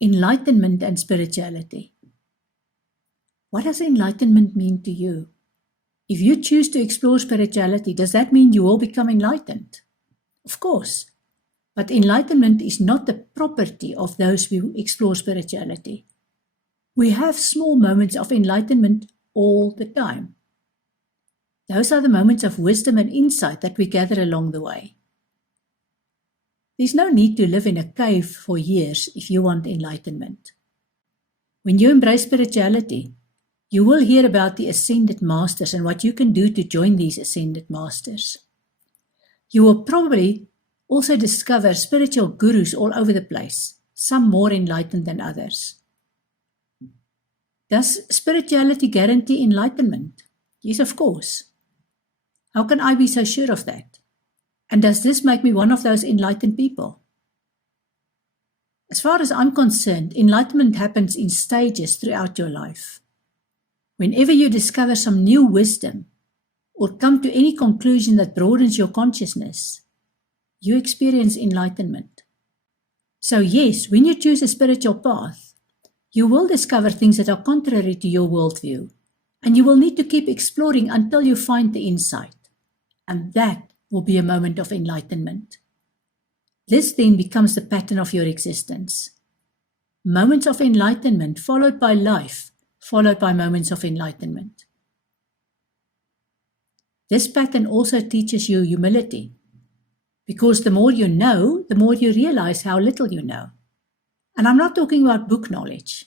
Enlightenment and spirituality. What does enlightenment mean to you? If you choose to explore spirituality, does that mean you will become enlightened? Of course. But enlightenment is not the property of those who explore spirituality. We have small moments of enlightenment all the time. Those are the moments of wisdom and insight that we gather along the way. There's no need to live in a cave for years if you want enlightenment. When you embrace spirituality, you will hear about the ascended masters and what you can do to join these ascended masters. You will probably also discover spiritual gurus all over the place, some more enlightened than others. Does spirituality guarantee enlightenment? Yes, of course. How can I be so sure of that? And does this make me one of those enlightened people? As far as I'm concerned, enlightenment happens in stages throughout your life. Whenever you discover some new wisdom or come to any conclusion that broadens your consciousness, you experience enlightenment. So yes, when you choose a spiritual path, you will discover things that are contrary to your worldview, and you will need to keep exploring until you find the insight, and that will be a moment of enlightenment. This then becomes the pattern of your existence. Moments of enlightenment followed by life, followed by moments of enlightenment. This pattern also teaches you humility, because the more you know, the more you realize how little you know. And I'm not talking about book knowledge.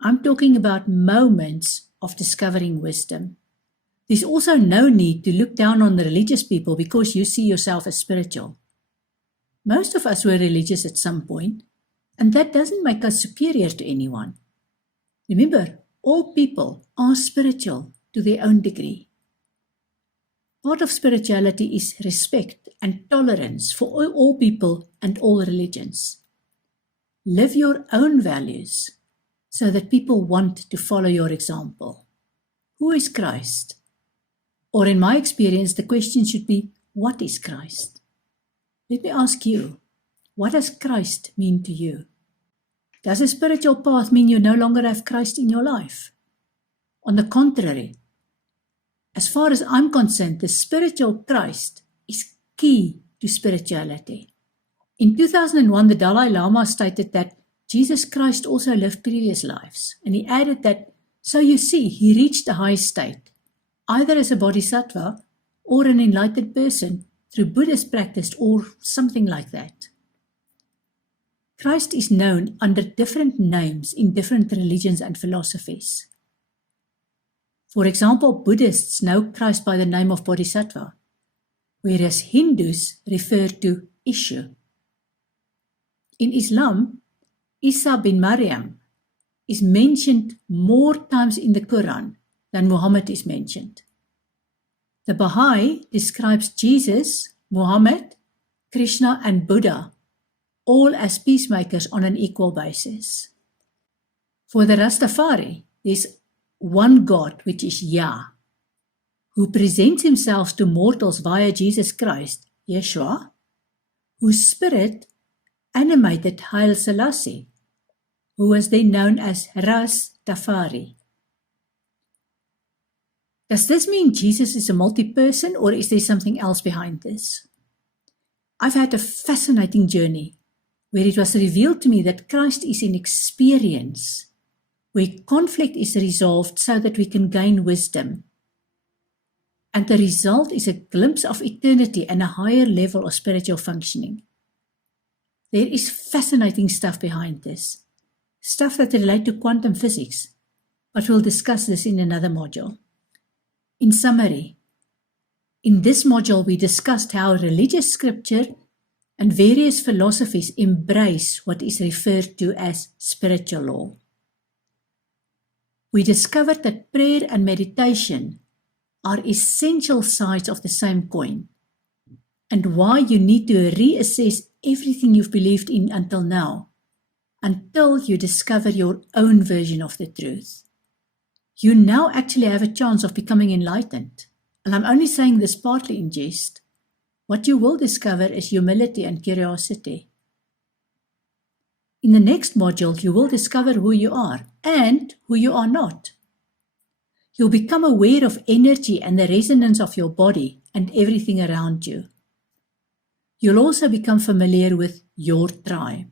I'm talking about moments of discovering wisdom. There's also no need to look down on the religious people because you see yourself as spiritual. Most of us were religious at some point, and that doesn't make us superior to anyone. Remember, all people are spiritual to their own degree. Part of spirituality is respect and tolerance for all people and all religions. Live your own values so that people want to follow your example. Who is Christ? Or in my experience, the question should be, what is Christ? Let me ask you, what does Christ mean to you? Does a spiritual path mean you no longer have Christ in your life? On the contrary, as far as I'm concerned, the spiritual Christ is key to spirituality. In 2001, the Dalai Lama stated that Jesus Christ also lived previous lives, and he added that, so you see, he reached the high state, either as a bodhisattva or an enlightened person through Buddhist practice or something like that. Christ is known under different names in different religions and philosophies. For example, Buddhists know Christ by the name of Bodhisattva, whereas Hindus refer to Ishu. In Islam, Isa bin Maryam is mentioned more times in the Quran than Muhammad is mentioned. The Baha'i describes Jesus, Muhammad, Krishna, and Buddha all as peacemakers on an equal basis. For the Rastafari, there's one God, which is Yah, who presents himself to mortals via Jesus Christ, Yeshua, whose spirit animated Haile Selassie, who was then known as Rastafari. Does this mean Jesus is a multi-person, or is there something else behind this? I've had a fascinating journey where it was revealed to me that Christ is an experience, where conflict is resolved so that we can gain wisdom. And the result is a glimpse of eternity and a higher level of spiritual functioning. There is fascinating stuff behind this, stuff that relate to quantum physics, but we'll discuss this in another module. In summary, in this module we discussed how religious scripture and various philosophies embrace what is referred to as spiritual law. We discovered that prayer and meditation are essential sides of the same coin, and why you need to reassess everything you've believed in until now, until you discover your own version of the truth. You now actually have a chance of becoming enlightened, and I'm only saying this partly in jest. What you will discover is humility and curiosity. In the next module, you will discover who you are and who you are not. You'll become aware of energy and the resonance of your body and everything around you. You'll also become familiar with your tribe.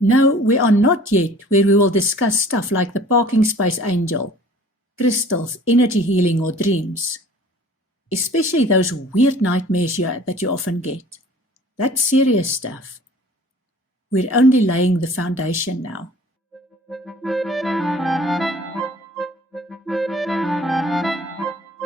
No, we are not yet where we will discuss stuff like the parking space angel, crystals, energy healing, or dreams. Especially those weird nightmares that you often get. That's serious stuff. We're only laying the foundation now.